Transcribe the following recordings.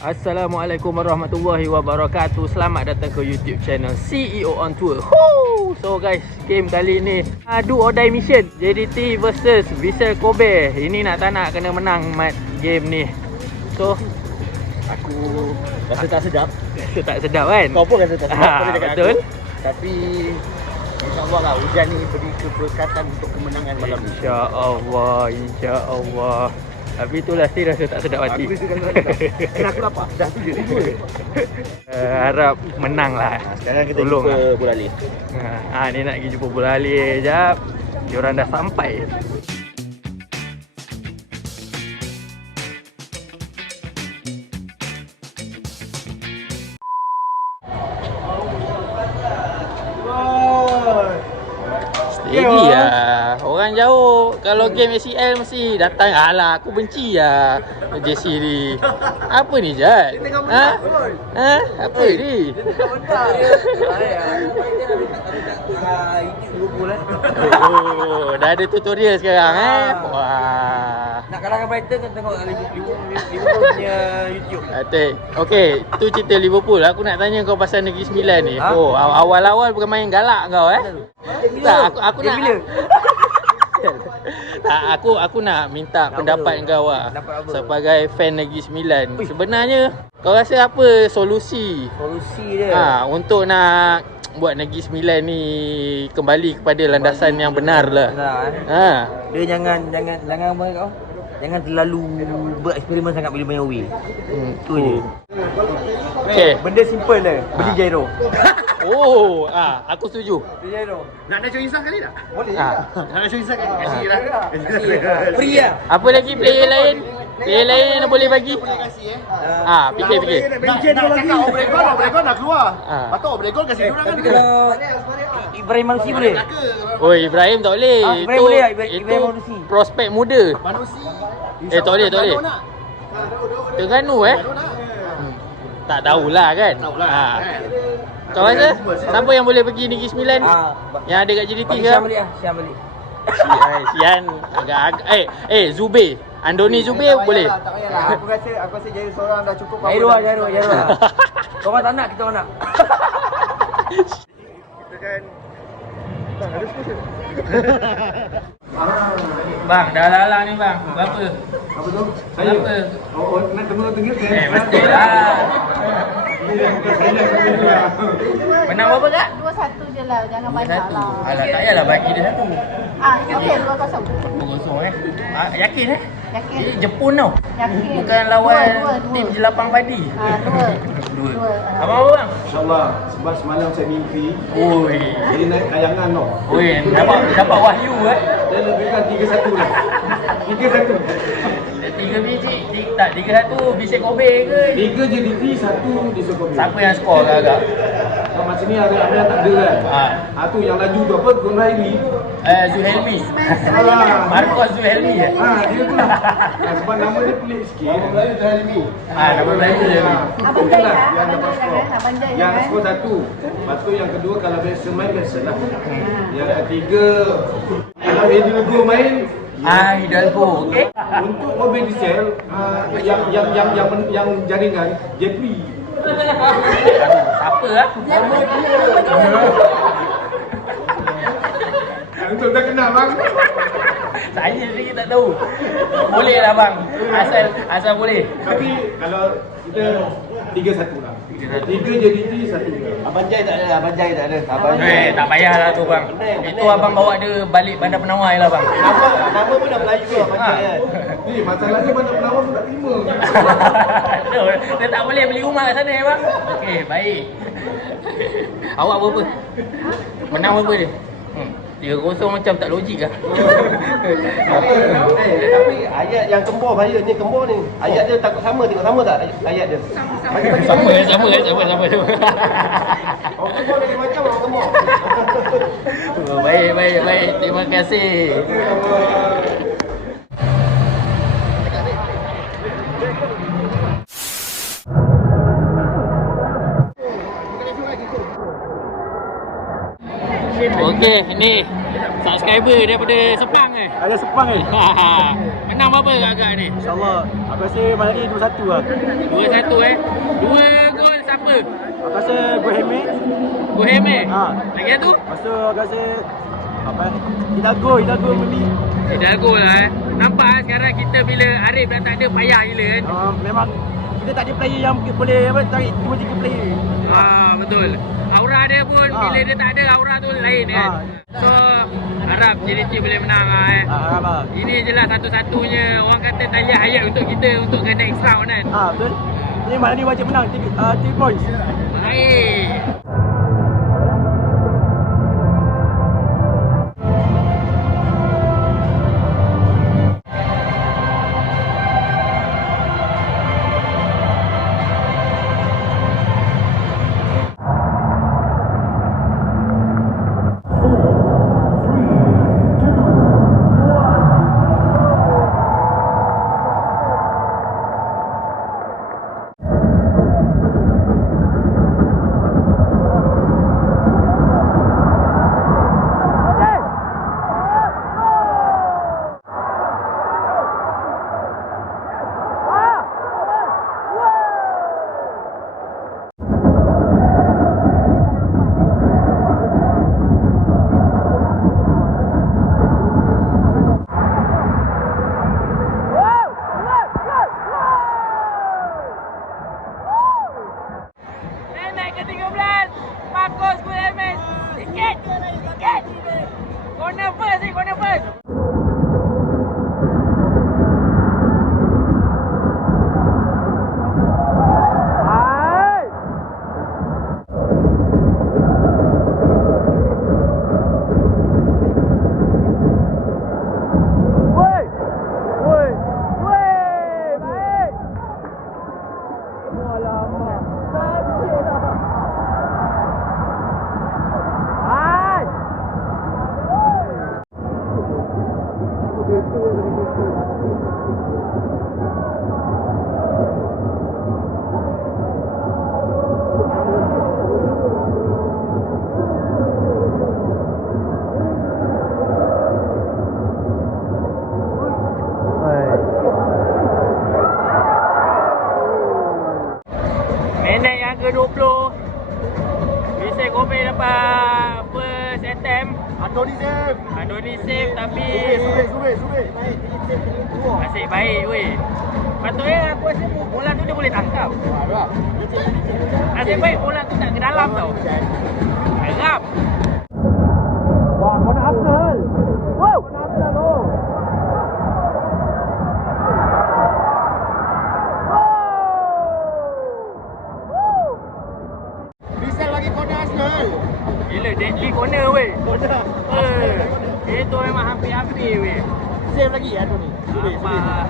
Assalamualaikum warahmatullahi wabarakatuh. Selamat datang ke YouTube channel CEO on Tour. Woo! So guys, game kali ni do or die mission, JDT versus Vissel Kobe. Ini nak tak nak kena menang mat game ni. So aku rasa tak sedap. Rasa tak sedap kan? Kau pun rasa tak sedap. Betul. Tapi InsyaAllah lah hujan ni beri keberkatan untuk kemenangan malam ni. InsyaAllah, insyaAllah. Tapi itulah si rasa tak sedap hati. Aku rasa tak sedap. Aku lapar. Dah tu je. Harap menang lah. Sekarang kita tolong jumpa lah. bola Ali. Ni nak pergi jumpa bola Ali. Sekejap. Diorang dah sampai. Steady lah. Orang jauh. Kalau game ACL mesti datang. Alah, aku benci lah JC ni. Apa ni Jad? Ha? Apa ni? Oh, dah ada tutorial sekarang Wah. Nak kalahkan Brighton kan tengok Liverpool punya YouTube. Okey, tu cerita Liverpool. Aku nak tanya kau pasal Negeri Sembilan ni. Oh, awal-awal bukan main galak kau Tak, aku nak tak, aku nak minta pendapat kau lah sebagai fan Negeri Sembilan. Sebenarnya kau rasa apa solusi dia untuk nak buat Negeri Sembilan ni kembali kepada landasan yang benar lah. Dia jangan apa kau? Jangan terlalu bereksperimen sangat bila main away. Tu je. Okey. Benda simple lah. Beli gyro. Oh, aku setuju. Beli gyro. Nak show Insan kali tak? Boleh. Nak show Insan kali? Kasih lah. Free lah. Apa lagi player lain? Player lain yang boleh bagi? Fikir. Nak cakap Obregon dah keluar. Patut Obregon kasih diorang kan. Tapi kalau Ibrahim Manusi boleh? Oh, Ibrahim tak boleh. Ibrahim boleh tak? Itu Ibrahim Manusi. prospek muda. Manusi. Tak boleh. Terengganu tak tahulah kan. Kau rasa siapa yang boleh pergi Negeri Sembilan yang ada kat JDT ke? Syam balik. Sian agak Zubir. Andoni Zubir boleh. Tak payahlah. Aku rasa Jaya seorang dah cukup. Jairu. Kau orang tak nak, kita orang nak. Kita kan ada sponsor. Bang, dah lalang ni bang. Berapa? Apa tu? Berapa? Nak tengok kan? Mestilah. Menang berapa kak? 2-1 je lah, jangan banyak lah. Alah, tak payahlah bagi dia satu. Okey, 2-0. 2-0 Yakin Yakin? Ini Jepun tau. Yakin. Bukan lawan Dua. tim Jelapang Padi. 2. Abang apa bang? InsyaAllah. Sebab semalam saya mimpi Oi. dia naik tayangan tau. Dapat wahyu Dia lebihkan 3-1 lah. 3-1. 3 biji. 3-1 Vissel Kobe ke? 3 JDT, 1 di Sokobi. Siapa yang skor agak-agak? Macam ni ada yang tak ada kan? Tu yang laju tu apa? Gunraili. Zuhelmi. Alah. Marcos Zuhelmi Dia tu lah. Sebab nama dia pelik sikit. Melayu Zuhelmi. Nama Melayu Zuhelmi. Abang Jai lah. Yang dapat skor. Abang Jai Yang lah. skor 1. Lepas tu yang kedua kalau biasa main biasa lah. Yang ketiga kalau Hidalgo main Hidalgo. Okey. untuk mobil diesel yang jaringan Jeffrey. Siapa Untuk tak kenal bang. Saya sendiri tak tahu. Boleh lah bang. Asal boleh. Tapi kalau kita 3-1 lah. 3 JDT 1. Abang Jai tak ada. Tak payahlah tu bang. Itu abang bawa dia balik Bandar Penawai lah bang. Nama pun dah Melayu Abang Jai kan. Ni masalahnya Bandar Penawar pun tak terima. Dia tak boleh beli rumah kat sana bang. Okey, baik. Awak berapa? Menang berapa dia? 3-0 macam tak logik lah. Tapi ayat yang kembor bahaya ni, kembor ni. Ayat dia takut sama, tengok sama tak ayat dia? Sama. Orang kembor lagi macam orang kembor. Baik. Terima kasih. Okey, ni subscriber daripada Sepang Ada Sepang ni. Menang berapa agak ni? InsyaAllah. Aku rasa malam ni 2-1 lah. 2-1 2 gol siapa? Aku rasa Bohemian. Bohemian. Ha. Lagi satu? Lepas tu aku rasa apa? Hidalgo maybe. Dah gol lah Nampak sekarang kita bila Arif dah tak ada payah gila kan? Memang kita tak ada player yang boleh apa tarik 2-3 player. Betul. Aura dia pun bila dia tak ada aura tu lain kan. So harap JDT boleh menang lah Harap lah. Ini je lah satu-satunya orang kata taliah hayat untuk kita untuk ke next round kan. Betul. Ini malam ni wajib menang 3 points. Baik. ke-20 Vissel Kobe dapat first attempt. Andoni save tapi asyik baik weh. Patutnya aku rasa bola tu dia boleh tangkap. Asyik baik bola tu tak ke dalam tau. Harap. Wah, kau nak Arsenal. Wow, kau nak Arsenal tu. Gila, deadly corner weh. Itu memang hampir-hampir weh. Save lagi ya tu ni. Nampak.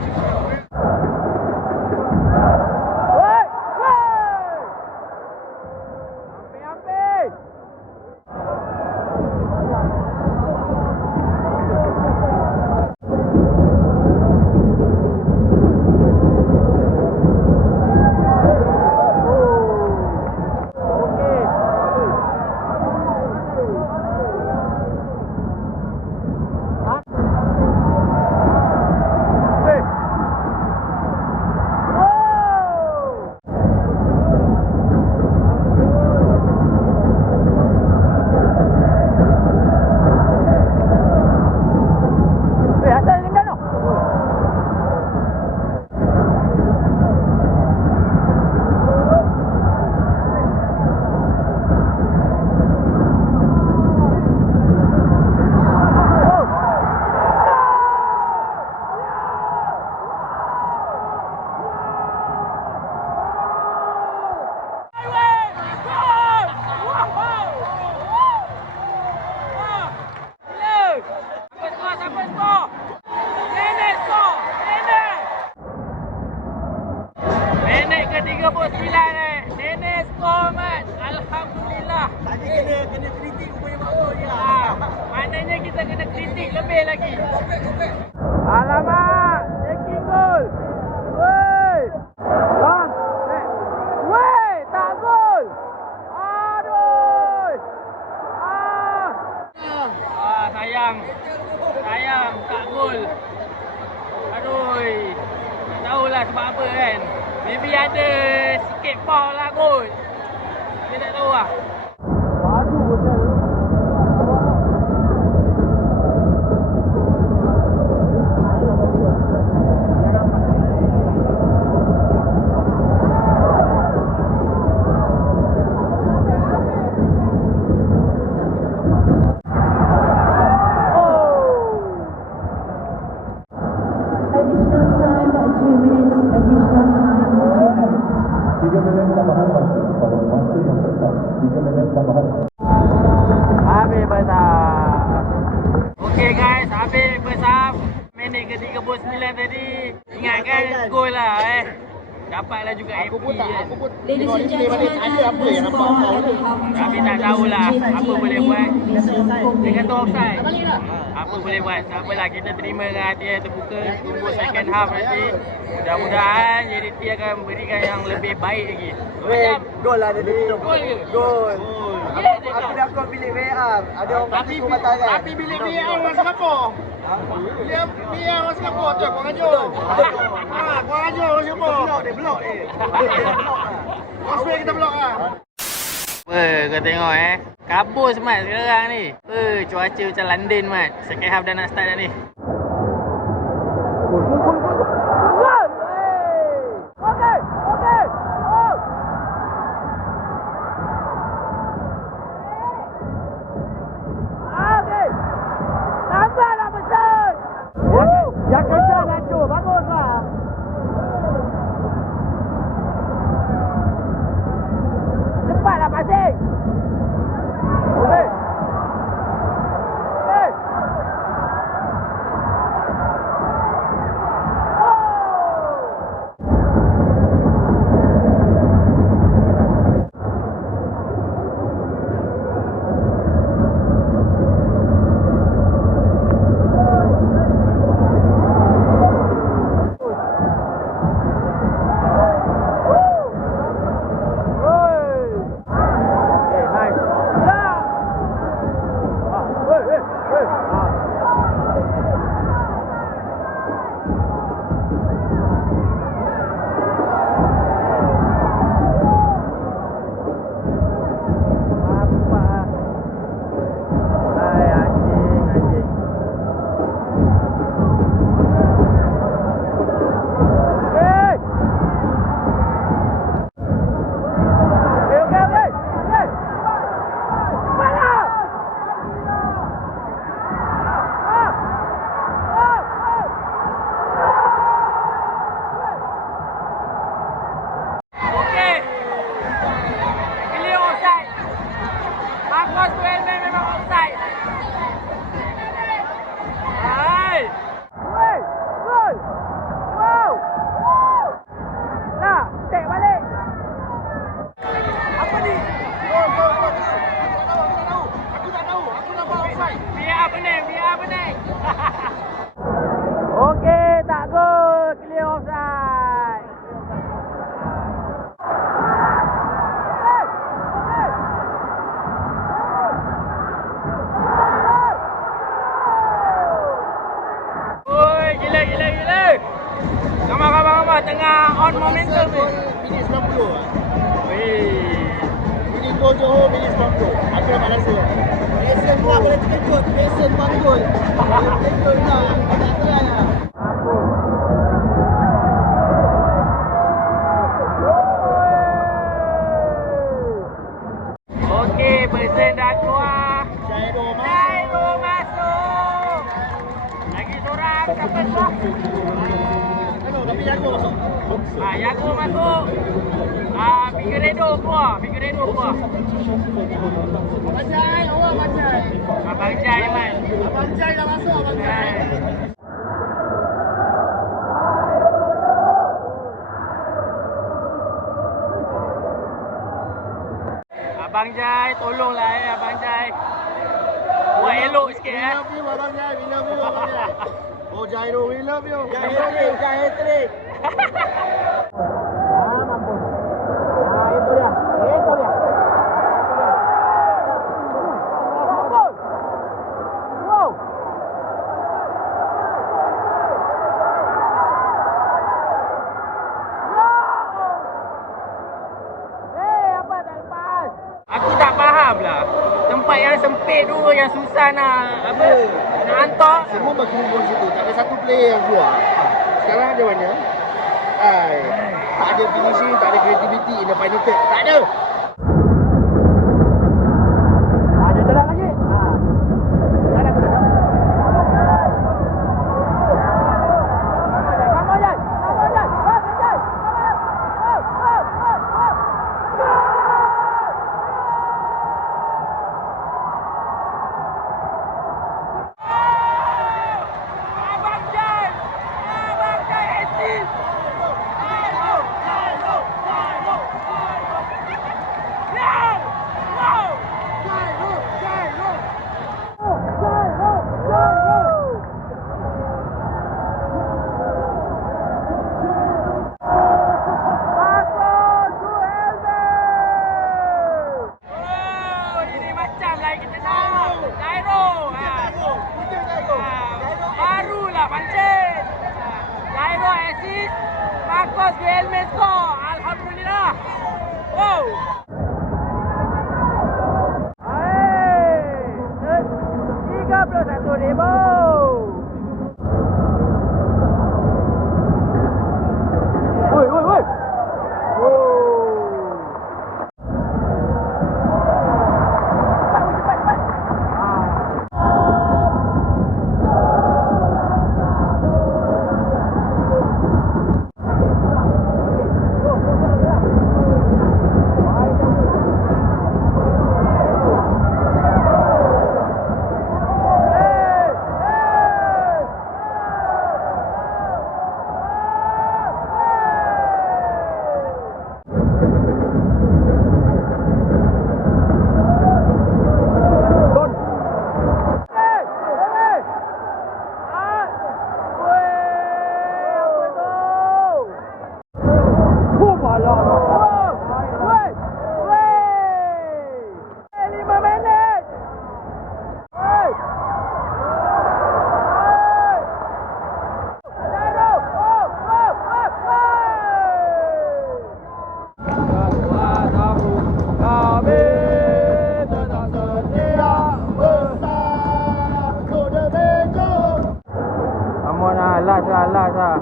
Minit ke-39 Nenek skor mat. Alhamdulillah. Tadi kena kritik rupanya mak gol je lah. Maknanya kita kena kritik lebih lagi. Alamak, taking goal. Woi. Woi, tak gol. Aduh. Sayang. Sayang tak gol. Aduh. Tak tahulah sebab apa kan. Maybe ada sikit foul lah kot. Dia tak tahu lah. Additional time, 2 minutes. Additional time, 2 minutes. 3 minit tambahan masih pada masa yang tetap 3 minit tambahan. Habis first half. Okay guys, habis first half. Minit ke 39 tadi. Ingatkan gol lah Dapatlah juga FP kan. Ladies and gentlemen, the score at the Tapi tak tahulah apa boleh buat. Dia kata offside. Apa boleh buat? Tak apalah, kita terima dengan hati yang terbuka. Tunggu second half nanti. Mudah-mudahan JDT akan berikan yang lebih baik lagi. Macam Gol lah tadi. gol ke? Gol. Ya, dia Aku tak. dah call bilik VAR. Ada orang tapi batal kan. Tapi bilik VAR orang Singapura. Dia VAR orang Singapura tu, kau ajar. Kau ajar orang Singapura. Dia blok dia. Kau suruh kita blok lah. Apa kau tengok kabur Mat sekarang ni. Cuaca macam London Mat. Second half dah nak start dah ni. Yang kejar Nacho. Baguslah. Cepatlah passing. Hey. Hey. Tengah on momentum ni. Minit 90 lah. Weh. Minit gol Johor, minit 90. Aku dapat rasa. Malaysia pula boleh terkejut. Malaysia buat gol. Terkejut pula. Tak try lah. Okey, persen dah keluar. Jairo masuk. Lagi seorang siapa tu? tapi jago masuk. Yago masuk. Figueiredo keluar. Abang Jai, Abang Jai. Abang Jai, Mat. Abang Jai dah masuk, Abang Jai. Abang Jai, tolonglah Abang Jai. Buat elok sikit We love you, Abang Jai. We love you, Abang Jai. Oh, Jairo, we love you. Jai hat-trick. Mampus. Itu dia. Wow. yang sempit tu, yang susah nak hantar. Semua berkumpul situ. Tak ada satu player yang keluar. Sekarang ada mana? Tak ada finishing, tak ada creativity in the final third. Tak ada. Ada jalan lagi. Jalan ke tengah. Barulah pancing. Jairo assist. Marcos Guilherme score. Alhamdulillah. Wow. Hai. 31,000. Woi, woi, woi. Last lah.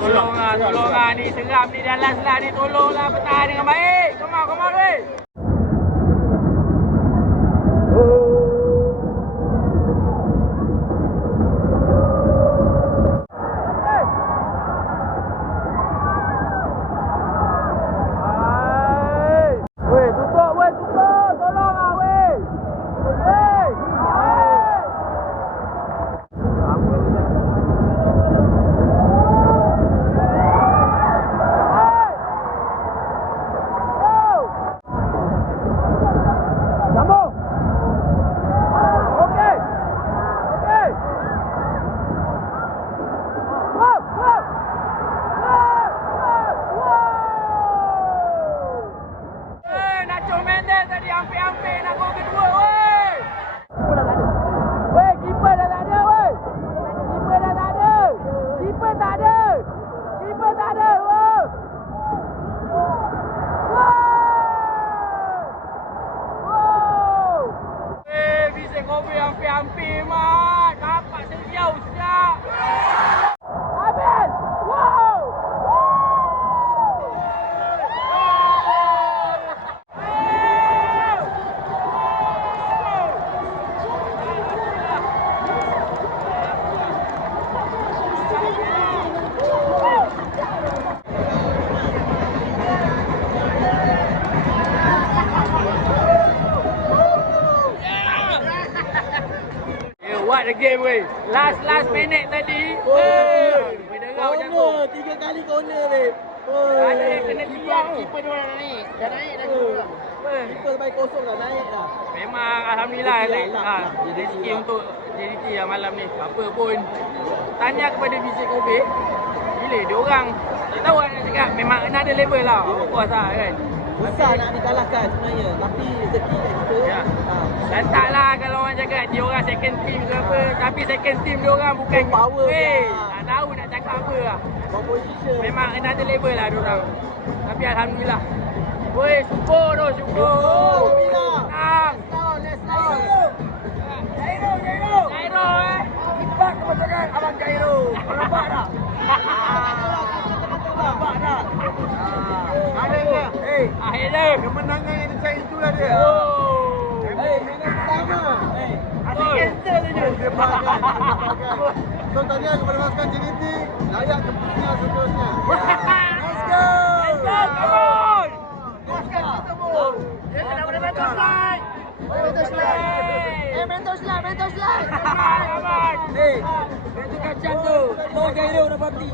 Tolong lah ni, seram ni dah last lah ni, tolonglah bertahan dengan baik. Come on weh. Hampir-hampir mat. Dapat sejauh siap. Habis. Wow. What a game weh. Last minute tadi. Berderau jatuh. 3 kali corner ni. Ada yang kena tiang. Keeper dia orang naik. Dah naik dah keeper. Keeper baik kosong dah naik dah. Memang alhamdulillah rezeki untuk JDT lah malam ni. Apa pun tanya kepada Vijay Kobe. Bila dia orang tak tahu nak cakap, memang another level lah. Of course lah kan. Besar nak dikalahkan sebenarnya. Tapi rezeki kat kita. Ya. Ha. Lantaklah kalau orang cakap dia orang second team ke apa. Tapi second team dia orang bukan Power Weh, dia. tak tahu nak cakap apa lah. Composition. Memang another level lah dia orang. Tapi alhamdulillah. Woi, syukur tu, syukur. Alhamdulillah. Senang. Let's go. Jairo Ipak kebetulan Abang Jairo. Nampak tak? Nampak tak? Akhirnya. Akhirnya. Kemenangan yang dicari itulah dia. Oh. Minit pertama. Asyik cancel je. Dia bagai. So tahniah kepada pasukan JDT. Layak ke final seterusnya. Let's go. Let's go, come on. Dia kena boleh mentor slide. Mentor slide. Mentor slide. Come on. Itu kacang tu. Mau Jairo dah parti.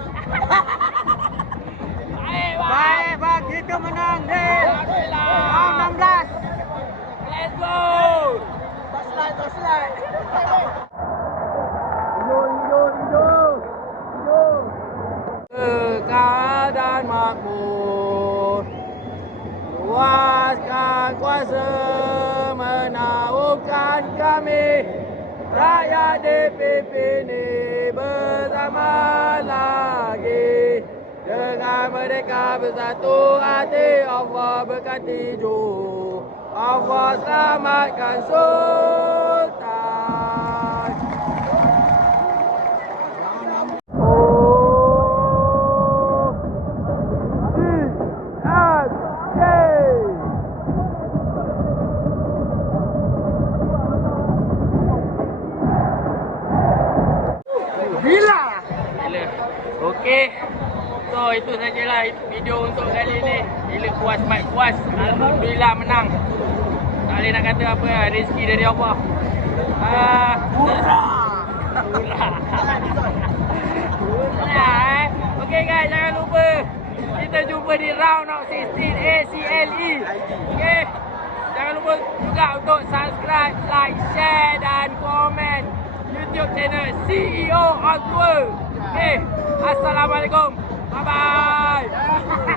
Baik, bang. Kita menang. Alhamdulillah. 16. Let's go. Top slide. Keadaan makmur, luaskan kuasa menaungkan kami, rakyat DPP ni bersama lagi. Dengan mereka bersatu hati, Allah berkati Johor, Allah selamatkan Sultan. Gila. Okey. So itu sajalah video untuk kali ni. Gila puas mat puas. Alhamdulillah menang. Tak boleh nak kata apa lah. Rezeki dari Allah. Murah. Okey guys, jangan lupa kita jumpa di round of 16 ACLE. Okey. Jangan lupa juga untuk subscribe, like, share dan komen YouTube channel CEO on Tour. Okay, Assalamualaikum. Bye-bye.